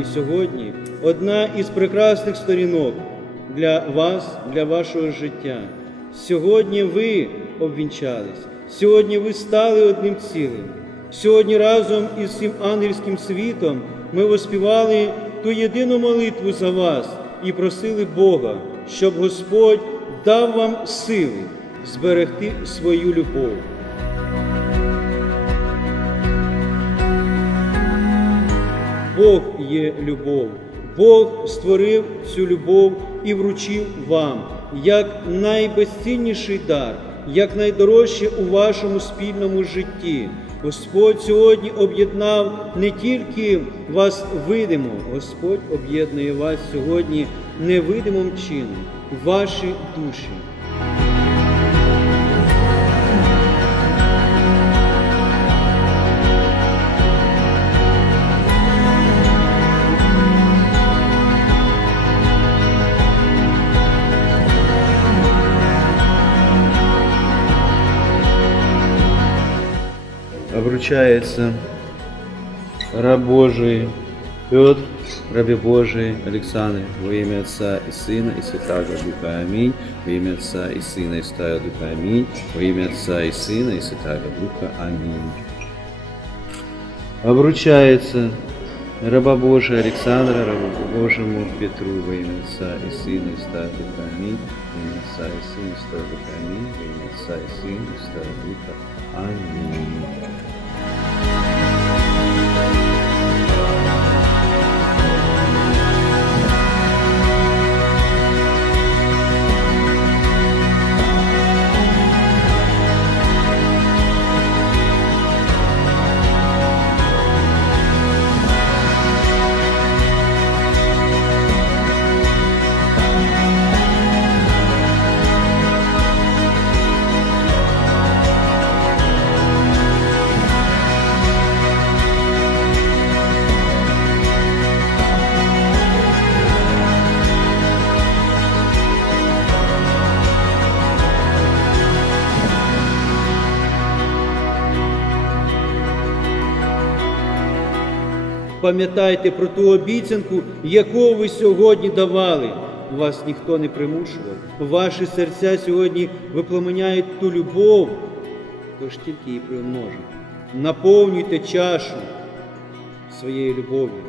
І сьогодні одна із прекрасних сторінок для вас, для вашого життя. Сьогодні ви обвінчались, сьогодні ви стали одним цілим. Сьогодні разом із всім ангельським світом ми оспівали ту єдину молитву за вас і просили Бога, щоб Господь дав вам сили зберегти свою любов. Бог є любов. Бог створив цю любов і вручив вам як найбезцінніший дар, як найдорожче у вашому спільному житті. Господь сьогодні об'єднав не тільки вас видимо, Господь об'єднує вас сьогодні невидимим чином, ваші душі. Обручается раб Божий Петр, рабе Божий Александр, во имя Отца и Сына и Святаго Духа. Аминь. Во имя Отца и Сына и Святаго Духа. Аминь. Во имя Отца и Сына и Святаго Духа. Аминь. Обручается раба Божия Александра, рабу Божьему Петру, во имя Отца и Сына и Святаго Духа. Аминь. Во имя Отца и Сына и Святаго Духа. Аминь. Во имя Отца и Сына и Святаго Духа. Аминь. Пам'ятайте про ту обіцянку, яку ви сьогодні давали. Вас ніхто не примушував. Ваші серця сьогодні випламеняють ту любов, тож тільки її примножите. Наповнюйте чашу своєю любов'ю.